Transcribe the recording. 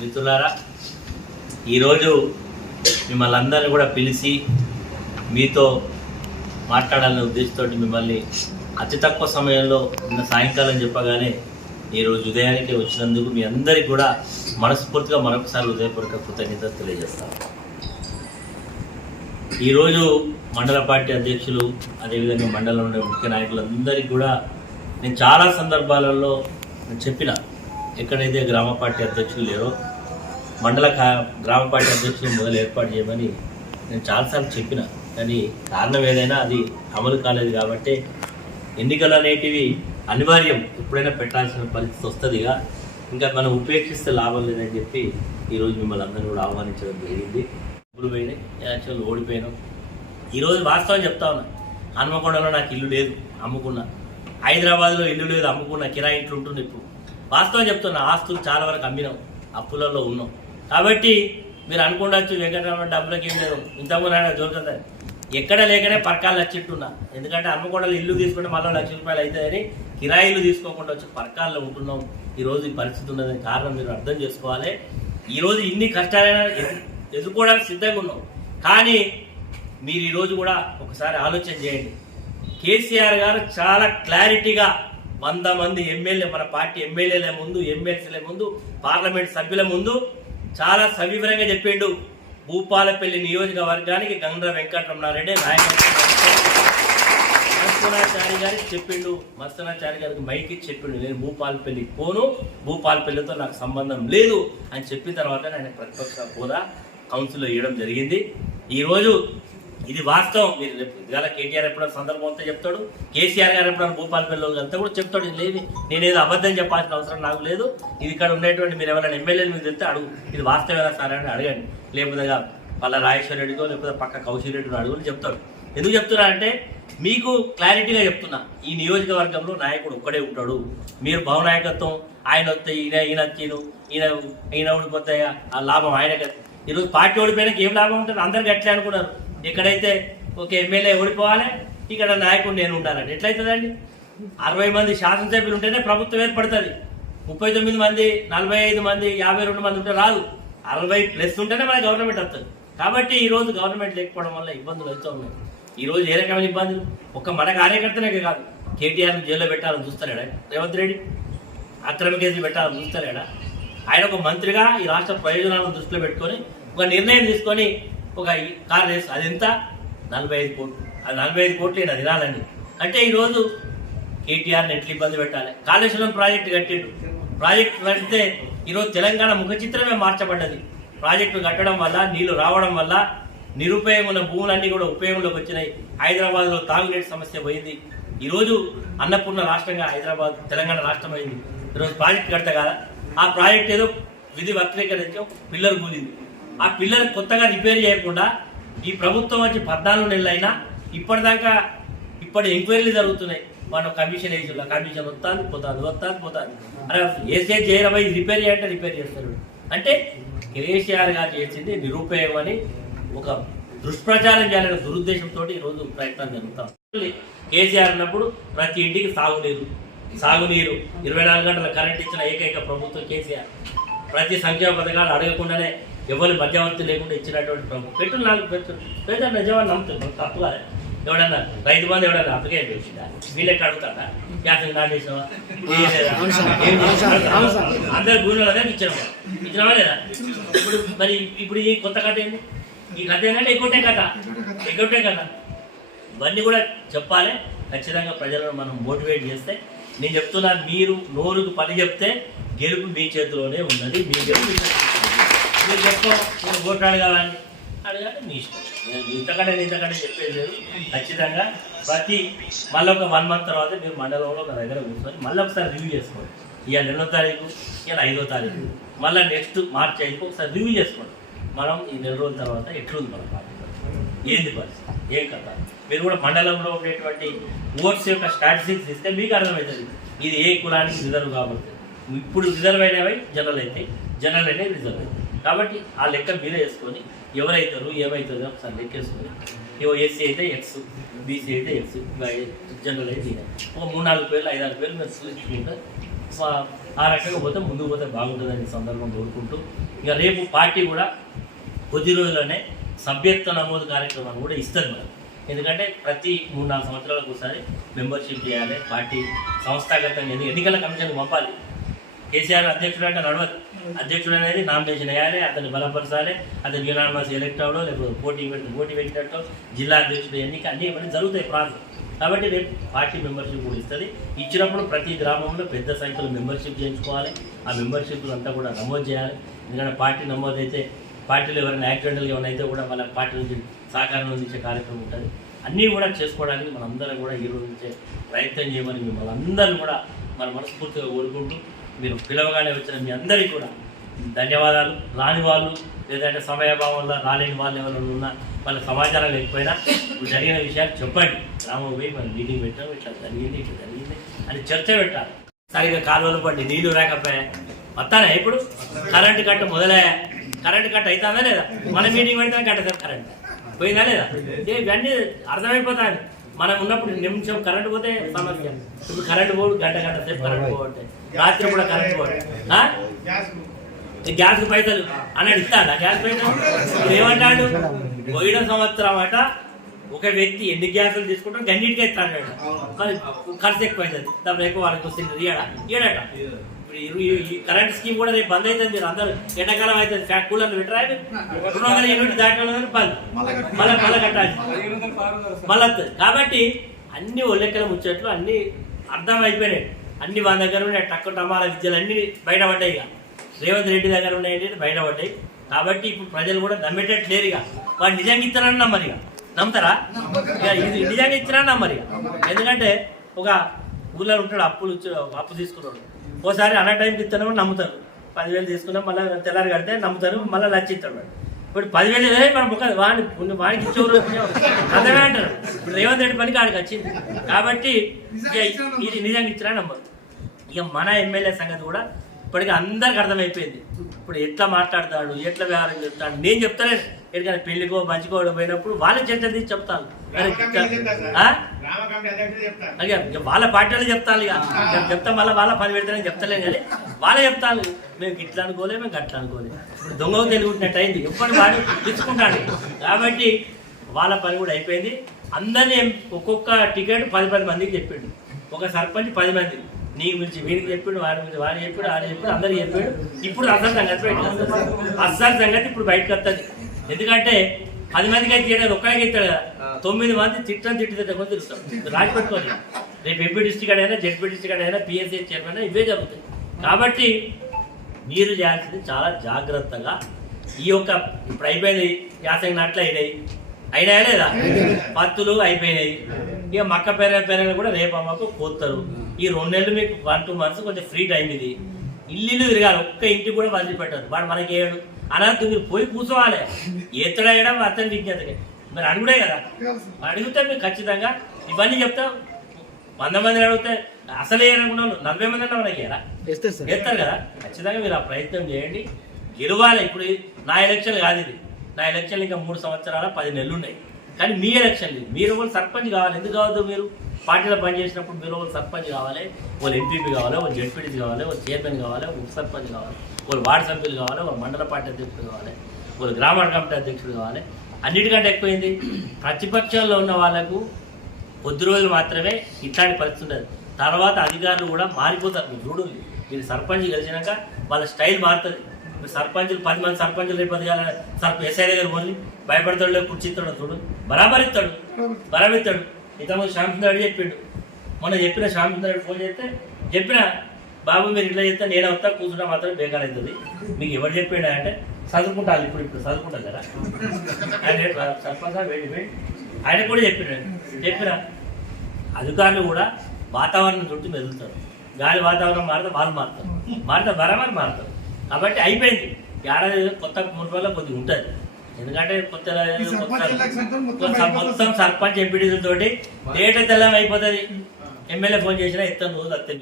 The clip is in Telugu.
మిత్రులారా ఈరోజు మిమ్మల్ని అందరినీ కూడా పిలిచి మీతో మాట్లాడాలనే ఉద్దేశంతో మిమ్మల్ని అతి తక్కువ సమయంలో నిన్న సాయంకాలం చెప్పగానే ఈరోజు ఉదయానికి వచ్చినందుకు మీ అందరికీ కూడా మనస్ఫూర్తిగా మరొకసారి ఉదయపూర్వక కృతజ్ఞత తెలియజేస్తాను. ఈరోజు మండల పార్టీ అధ్యక్షులు అదేవిధంగా మండలంలో ఉండే ముఖ్య నాయకులందరికీ కూడా నేను చాలా సందర్భాలలో నేను చెప్పిన ఎక్కడైతే గ్రామ పార్టీ అధ్యక్షులు లేరో మండల గ్రామ పార్టీ అధ్యక్షులు మొదలు ఏర్పాటు చేయమని నేను చాలాసార్లు చెప్పిన. కానీ కారణం ఏదైనా అది అమలు కాలేదు కాబట్టి ఎన్నికలు అనేటివి అనివార్యం ఎప్పుడైనా పెట్టాల్సిన పరిస్థితి వస్తుందిగా ఇంకా. మనం ఉపేక్షిస్తే లాభం లేదని చెప్పి ఈరోజు మిమ్మల్ని అందరినీ కూడా ఆహ్వానించడం జరిగింది. డబ్బులు పోయినాయి యాక్చువల్ ఓడిపోయినాం. ఈరోజు వాస్తవం చెప్తా ఉన్నా. హన్మకొండలో నాకు ఇల్లు లేదు అమ్ముకున్నా. హైదరాబాద్లో ఇల్లు లేదు అమ్ముకున్నా. కిరాయి ఇంట్లో ఉంటుంది ఇప్పుడు. వాస్తవం చెప్తున్నా ఆస్తులు చాలా వరకు అమ్మినాం అప్పులలో ఉన్నాం. కాబట్టి మీరు అనుకుండొచ్చు వెంకటరమణ డబ్బులకి ఏం లేదు ఇంతకుముందు జోకదా ఎక్కడ లేకనే పరకాలు వచ్చిట్టున్నా ఎందుకంటే అమ్మకొండలు ఇల్లు తీసుకుంటే మళ్ళీ లక్ష రూపాయలు అవుతాయని కిరాయిలు తీసుకోకుండా వచ్చి పరకాల్లో ఉంటున్నాం. ఈరోజు ఈ పరిస్థితి ఉన్నదని కారణం మీరు అర్థం చేసుకోవాలి. ఈరోజు ఇన్ని కష్టాలైనా ఎదుర్కోవడానికి సిద్ధంగా ఉన్నాం. కానీ మీరు ఈరోజు కూడా ఒకసారి ఆలోచన చేయండి. కేసీఆర్ గారు చాలా క్లారిటీగా వంద మంది ఎమ్మెల్యే మన పార్టీ ఎమ్మెల్యేల ముందు ఎమ్మెల్సీల ముందు పార్లమెంట్ సభ్యుల ముందు చాలా సవివరంగా చెప్పిండు. భూపాలపల్లి నియోజకవర్గానికి గండ్ర వెంకటరమణారెడ్డి నాయకత్వం మస్తనాచారి గారికి చెప్పిండు. మస్తనాచారి గారికి మైకి చెప్పిండు. నేను భూపాలపల్లి పోను. భూపాలపల్లితో నాకు సంబంధం లేదు అని చెప్పిన తర్వాత ఆయన ప్రతిపక్ష హోదా కౌన్సిల్లో ఇవ్వడం జరిగింది. ఈరోజు ఇది వాస్తవం. మీరు రేపు ఇవాళ కేటీఆర్ ఎప్పుడైనా సందర్భం అంతా చెప్తాడు. కేసీఆర్ గారు ఎప్పుడైనా భూపాలపల్లిలో అంతా కూడా చెప్తాడు. ఇది లేదు నేనేదో అబద్ధం చెప్పాల్సిన అవసరం నాకు లేదు. ఇది ఇక్కడ ఉండేటువంటి మీరు ఎవరైనా ఎమ్మెల్యేలు మీకు తెలిస్తే అడుగు. ఇది వాస్తవేనా సార్ అని అడగండి. లేకపోతే వాళ్ళ రాజేశ్వర రెడ్డితో లేకపోతే పక్క కౌశల్ రెడ్డిని అడుగుని చెప్తాడు. ఎందుకు చెప్తున్నా అంటే మీకు క్లారిటీగా చెప్తున్నా. ఈ నియోజకవర్గంలో నాయకుడు ఒక్కడే ఉంటాడు. మీరు భవనాయకత్వం ఆయన వస్తే ఈయన ఈయన వచ్చిను ఈయన ఈయన ఓడిపోతే ఆ లాభం ఆయనకి. ఈరోజు పార్టీ ఓడిపోయినాక ఏం లాభం ఉంటుంది? అందరికి అట్లే అనుకున్నారు. ఎక్కడైతే ఒక ఎమ్మెల్యే ఓడిపోవాలి ఇక్కడ నాయకుడు నేను ఉండాలని. ఎట్లయితుందండి? అరవై మంది శాసనసభ్యులు ఉంటేనే ప్రభుత్వం ఏర్పడుతుంది. ముప్పై తొమ్మిది మంది నలభై ఐదు మంది యాభై రెండు మంది ఉంటే రాదు. అరవై ప్లస్ ఉంటేనే మన గవర్నమెంట్ వస్తుంది. కాబట్టి ఈరోజు గవర్నమెంట్ లేకపోవడం వల్ల ఇబ్బందులు అవుతూ ఉన్నాయి. ఈరోజు ఏ రకమైన ఇబ్బందులు? ఒక్క మన కార్యకర్తనే కాదు. కేటీఆర్ జైల్లో పెట్టాలని చూస్తాడా రేవంత్ రెడ్డి? అక్రమ కేసులు పెట్టాలని చూస్తాడా ఆయన ఒక మంత్రిగా ఈ రాష్ట్ర ప్రయోజనాలను దృష్టిలో పెట్టుకొని ఒక నిర్ణయం తీసుకొని ఒక ఈ కార్ రేస్ అది ఎంత నలభై ఐదు కోట్లు. అది నలభై ఐదు కోట్లు ఈయన తినాలండి అంటే ఈరోజు కేటీఆర్ని ఎట్లా ఇబ్బంది పెట్టాలి? కాళేశ్వరం ప్రాజెక్టు కట్టిండు. ప్రాజెక్టు కడితే ఈరోజు తెలంగాణ ముఖ చిత్రమే మార్చబడ్డది. ప్రాజెక్టు కట్టడం వల్ల నీళ్ళు రావడం వల్ల నిరుపయోగం ఉన్న భూములన్నీ కూడా ఉపయోగంలోకి వచ్చినాయి. హైదరాబాద్లో తాగునీటి సమస్య పోయింది. ఈరోజు అన్నపూర్ణ రాష్ట్రంగా హైదరాబాద్ తెలంగాణ రాష్ట్రం అయింది. ఈరోజు ప్రాజెక్ట్ కడతా కదా. ఆ ప్రాజెక్ట్ ఏదో విధి వక్రీకరించి ఒక పిల్లర్ కూలింది. ఆ పిల్లర్ కొత్తగా రిపేర్ చేయకుండా ఈ ప్రభుత్వం వచ్చి పద్నాలుగు నెలలైనా అయినా ఇప్పటిదాకా ఇప్పటి ఎంక్వైరీలు జరుగుతున్నాయి. మనం కమిషన్ వేసి కమిషన్ వస్తాను పోతాను వస్తాను పోతాను అరే ఏసే చేయరమై రిపేర్ చేయంటే రిపేర్ చేస్తారు. అంటే కేసీఆర్ గారు చేసింది నిరుపయోగం అని ఒక దుష్ప్రచారం చేయాలనే దురుద్దేశంతో ఈరోజు ప్రయత్నం జరుగుతాం కేసీఆర్ అన్నప్పుడు ప్రతి ఇంటికి సాగునీరు సాగునీరు ఇరవై నాలుగు గంటల కరెంట్ ఇచ్చిన ఏకైక ప్రభుత్వం కేసీఆర్. ప్రతి సంక్షేమ పథకాలు అడగకుండానే ఎవరి మధ్యవర్తి లేకుండా ఇచ్చినటువంటి ప్రభుత్వం పెట్టులు నాలుగు పెట్టులు పెద్ద నిజమని నమ్ముతుంది తప్పు కాదు ఎవడన్నా రైతు బంధు ఎవడన్నా అప్లికేషన్ చేసిందా? వీళ్ళెట్ చేయలేదా? ఏం చేసావా? అందరు భూమిలో అదే ఇచ్చినావా? ఇచ్చినావా లేదా? ఇప్పుడు మరి ఇప్పుడు ఈ కొత్త కథ ఏంటి ఈ కథ ఏంటంటే ఎగ్గొట్టే కథ. ఎగ్గొట్టే కథ. ఇవన్నీ కూడా చెప్పాలి. ఖచ్చితంగా ప్రజలను మనం మోటివేట్ చేస్తే నేను చెప్తున్నా మీరు నోరుకు పని చెప్తే గెలుపు మీ చేతిలోనే ఉన్నది. మీ గెలుపు. మీరు చెప్పు నేను ఓటు అడగాలని అడగాలి మీ ఇష్టం. నేను ఇంతకంటే నేను ఇంతకంటే చెప్పేది లేదు. ఖచ్చితంగా ప్రతి మళ్ళీ ఒక వన్ మంత్ తర్వాత మీరు మండలంలో ఒక దగ్గర కూర్చొని మళ్ళీ ఒకసారి రివ్యూ చేసుకోండి. ఇవాళ రెండో తారీఖు ఇవాళ ఐదో తారీఖు. మళ్ళీ నెక్స్ట్ మార్చ్ ఐదుకు ఒకసారి రివ్యూ చేసుకోండి. మనం ఈ నెల రోజుల తర్వాత ఎట్లుంది మన పార్టీ ఏంది పరిస్థితి? ఏం కథ? మీరు కూడా మండలంలో ఉండేటువంటి ఓట్స్ యొక్క స్ట్రాటజీస్ ఇస్తే మీకు అర్థమవుతుంది. ఇది ఏ కులానికి రిజర్వ్ కాబట్టి. ఇప్పుడు రిజర్వ్ అయినవి జనరల్ అయితే జనరల్ అనేది రిజర్వ్ అవుతాయి కాబట్టి ఆ లెక్క మీరే వేసుకొని ఎవరైతారు ఏమవుతుందో ఒకసారి లెక్కేసుకొని ఇవో ఎస్సీ అయితే ఎక్స్ బీసీ అయితే ఎక్స్ జనరల్ అయితే ఈయన. ఒక మూడు నాలుగు పేర్లు ఐదు ఆరు పేర్లు మీరు సూచించుకుంటే ఆ రకంగా పోతే ముందుకు పోతే బాగుంటుందని సందర్భం కోరుకుంటూ ఇక రేపు పార్టీ కూడా కొద్ది రోజుల్లోనే సభ్యత్వ నమోదు కార్యక్రమాన్ని కూడా ఇస్తారు మనం ఎందుకంటే ప్రతి మూడు నాలుగు సంవత్సరాలకు ఒకసారి మెంబర్షిప్ చేయాలి పార్టీ సంస్థాగతంగా ఎన్నికల కమిషన్కి పంపాలి. కేసీఆర్ అధ్యక్షుడు అంటే నడవదు. అధ్యక్షుడు అనేది నామినేషన్ వేయాలి అతన్ని బలపరచాలి అతను యునానిమస్ ఎలక్ట్ అవడం లేకపోతే పోటీ పెట్టి పోటీ పెట్టినట్టు జిల్లా అధ్యక్షుడు ఎన్నిక అన్నీ ఇవన్నీ జరుగుతాయి ప్రాసెస్ కాబట్టి రేపు పార్టీ మెంబర్షిప్ కూడా ఇస్తుంది. ఇచ్చినప్పుడు ప్రతి గ్రామంలో పెద్ద సంఖ్యలో మెంబర్షిప్ చేయించుకోవాలి. ఆ మెంబర్షిప్లు అంతా కూడా నమోదు చేయాలి. ఎందుకంటే పార్టీ నమోదు అయితే పార్టీలో ఎవరైనా యాక్సిడెంటల్ ఏమైనా అయితే కూడా వాళ్ళ పార్టీ నుంచి సహకారం అందించే కార్యక్రమం ఉంటుంది. అన్నీ కూడా చేసుకోవడానికి మనందరం కూడా ఈ రోజు నుంచే ప్రయత్నం చేయమని మిమ్మల్ని అందరిని కూడా మన మనస్ఫూర్తిగా కోరుకుంటూ మీరు పిలవగానే వచ్చిన మీ అందరికీ కూడా ధన్యవాదాలు. రాని వాళ్ళు లేదంటే సమయాభావం వల్ల రాలేని వాళ్ళు ఎవరైనా ఉన్నా వాళ్ళ సమాచారం లేకపోయినా జరిగిన విషయాలు చెప్పండి. గ్రామం పోయి మనం మీటింగ్ పెట్టాం ఇట్లా జరిగింది ఇట్లా జరిగింది అని చర్చ పెట్టాలి. సరిగ్గా కాలువలు పడి నీళ్ళు రాకపోయా? వస్తానా ఇప్పుడు? కరెంటు కట్ మొదలయ్యా. కరెంటు కట్ అవుతుందా లేదా? మన మీటింగ్ పెడితే కట్టదా కరెంట్. పోయిందా లేదా? ఇవన్నీ అర్థమైపోతాయి. మనం ఉన్నప్పుడు నిమిషం కరెంట్ పోతే సమస్య. ఇప్పుడు కరెంట్ పోడు గంట గంట సేపు కరెంట్ పోవట్టే రాత్రి కూడా కరెంట్ పోవట్టే గ్యాస్ పైసలు. అన్నాడు ఇస్తాడా గ్యాస్ పైసలు? ఏమంటాడు? పోయిన సంవత్సరం అట ఒక వ్యక్తి ఎన్ని గ్యాసులు తీసుకుంటాం గన్నిటికి ఇస్తాడు మరి ఖర్చు ఎక్కువ అవుతుంది డబ్బులు ఎక్కువ వాళ్ళకి వస్తుంది. ఇయ్యడా? ఇయ్యడట. ఇప్పుడు ఈ- కరెంట్ స్కీమ్ కూడా రేపు బంద్ అవుతుంది మీరు అందరూ. ఎండాకాలం అవుతుంది. ఫ్యాక్ట్ కూలర్లు పెట్టరా రెండు వందల యూనిట్ దాటాలని బంద్ మళ్ళీ మళ్ళీ కట్టాలి. మళ్ళీ వస్తుంది. కాబట్టి అన్ని ఒళ్ళెక్కల ముచ్చట్లు అన్ని అర్థం అయిపోయినాయి అన్ని వాళ్ళ దగ్గర ఉన్నాయి. టక్కు టమాల విద్యలు అన్ని బయటపడ్డాయి ఇక. రేవంత్ రెడ్డి దగ్గర ఉన్నాయంటే బయటపడ్డాయి కాబట్టి ఇప్పుడు ప్రజలు కూడా నమ్మేటట్టు లేరు ఇక. వాడు నిజంగా ఇస్తారని నమ్మరు ఇక. నమ్ముతారా? ఇక ఇది నిజంగా ఇస్తారని నమ్మరు ఇక. ఎందుకంటే ఒక ఊళ్ళో ఉంటాడు అప్పులు అప్పు తీసుకున్నాడు. ఓసారి అన్న టైంకి ఇస్తాను నమ్ముతారు. పదివేలు తీసుకున్నాం మళ్ళీ తెల్లారి కడితే నమ్ముతారు మళ్ళీ లచ్చి ఇస్తాడు వాడు. ఇప్పుడు పదివేలు మన ముఖం వాడిని వాడికి ఇచ్చేవారు అర్థమే అంటారు. ఇప్పుడు రేవంత్ రెడ్డి పనికి ఆడికి వచ్చింది. కాబట్టి ఇది నిజంగా ఇచ్చినా నమ్మరు. ఇక మన ఎమ్మెల్యే సంగతి కూడా ఇప్పటికీ అందరికి అర్థమైపోయింది. ఇప్పుడు ఎట్లా మాట్లాడతాడు ఎట్లా వ్యవహారం చెప్తాడు నేను చెప్తాను ఎక్కడికైనా పెళ్ళికో మంచికోవడం పోయినప్పుడు వాళ్ళ చర్చ తీసి చెప్తాను. ఇక వాళ్ళ పార్టీలో చెప్తాను ఇక. చెప్తా మళ్ళీ వాళ్ళ పని పెడతానని చెప్తలేను కానీ వాళ్ళే చెప్తాను. మేము ఇట్లా అనుకోలే మేము గట్లా అనుకోలే. ఇప్పుడు దొంగకు తెలివినట్టు అయింది? ఎప్పుడు వాడు తెచ్చుకుంటాడు కాబట్టి వాళ్ళ పని కూడా అయిపోయింది. అందరినీ ఒక్కొక్క టికెట్ పది పది మందికి చెప్పిండు. ఒక సర్పంచ్ పది మంది. నీ గురించి వీడికి చెప్పిండు వాడి గురించి వాడిని చెప్పాడు ఆడ చెప్పాడు అందరికి చెప్పాడు. ఇప్పుడు అసలు సంగతి బయటకు అసలు సంగతి ఇప్పుడు బయటకు వస్తుంది. ఎందుకంటే పది మందికి అయితే ఒక్కడికి ఇస్తాడు కదా. తొమ్మిది మంది తిట్టని తిట్టి తిట్టకుండా తిరుగుతాం రాసి రేపు ఎంపీ డిస్టిక్ అయినా జెడ్పీ డిస్టిక్ అయినా పిఎస్సీ చైర్మన్ ఇవే జరుగుతాయి. కాబట్టి మీరు చేయాల్సింది చాలా జాగ్రత్తగా ఈ యొక్క ఇప్పుడు అయిపోయింది యాసంగి నాట్లు అయినాయి. అయినాయా లేదా? పత్తులు అయిపోయినాయి. ఇక మక్క పేర పేరలు కూడా రేపు అమ్మకు కోస్తారు ఈ రెండు నెలలు మీకు వన్ టూ మంత్స్ కొంచెం ఫ్రీ టైం ఇది. ఇల్లు తిరగాలి ఒక్క ఇంటికి కూడా వదిలిపెట్టారు. వాడు మనకి ఏడు అనంత మీరు పోయి కూర్చోవాలి. ఎత్తడేయడం అతని విజ్ఞతకి. మీరు అడుగుడే కదా. అడిగితే మీరు ఖచ్చితంగా ఇవన్నీ చెప్తా. వంద మందిని అడిగితే అసలు ఏరనుకున్నాను నలభై మంది అన్నా సార్. చేస్తారు కదా. ఖచ్చితంగా మీరు ఆ ప్రయత్నం చేయండి. గెలవాలి ఇప్పుడు నా ఎలక్షన్ కాదు ఇది. నా ఎలక్షన్ ఇంకా మూడు సంవత్సరాల పది నెలలు ఉన్నాయి. కానీ మీ ఎలక్షన్ ఇది. మీరు ఒకరు సర్పంచ్ కావాలి. ఎందుకు కావద్దు మీరు? పార్టీలో పనిచేసినప్పుడు మీరు ఒకరు సర్పంచ్ కావాలి. వాళ్ళు ఎంపీపీ కావాలి వాళ్ళు జెడ్పీటీసీ కావాలి వాళ్ళు చైర్మన్ కావాలి ఉప సర్పంచ్ కావాలి వాళ్ళు వార్డు సభ్యులు కావాలి వాళ్ళు మండల పార్టీ అధ్యక్షుడు కావాలి వాళ్ళు గ్రామ కమిటీ అధ్యక్షుడు కావాలి. అన్నిటికంటే ఎక్కువైంది. ప్రతిపక్షంలో ఉన్న వాళ్ళకు కొద్ది రోజులు మాత్రమే ఇట్లాంటి పరిస్థితి ఉండదు. తర్వాత అధికారులు కూడా మారిపోతారు. మీరు చూడు మీరు సర్పంచ్ గెలిచినాక వాళ్ళ స్టైల్ మారుతుంది. మీరు సర్పంచులు పది మంది సర్పంచులు రేపు అధికారులు సర్ప ఎస్ఐ దగ్గర పోయి భయపడతాడు కూర్చిస్తాడు చూడు బరాబర్ ఇస్తాడు బరాబర్ ఇస్తాడు ఇంతకుముందు శ్యామసుందర్ చెప్పిండు. మొన్న చెప్పిన శ్యామసుందర్ ఫోన్ చేస్తే చెప్పిన బాబు మీరు ఇట్లా చేస్తే నేను వస్తా కూర్చుంటా మాత్రం బేకార్ అవుతుంది మీకు ఎవరు చెప్పాడు అంటే చదువుకుంటాను ఇప్పుడు ఇప్పుడు చదువుకుంటాను కదా? ఆయన రేపు సర్పంచ్ సార్ వెళ్ళి వెళ్ళి ఆయన కూడా చెప్పిన చెప్పిన అధికారులు కూడా వాతావరణం చుట్టూ మెదులుతారు. గాలి వాతావరణం మారితే వాళ్ళు మారుతారు. మారితే బరాబర్ మారుతారు. కాబట్టి అయిపోయింది. ఏడాది కొత్త మూడు రోజుల్లో కొద్దిగా ఉంటుంది. ఎందుకంటే కొత్త మొత్తం కొత్త- మొత్తం సర్పంచ్ ఎంపీడీలతోటి డేట తెల్లం అయిపోతుంది. ఎమ్మెల్యే ఫోన్ చేసినా ఇస్తాను రోజు వస్తే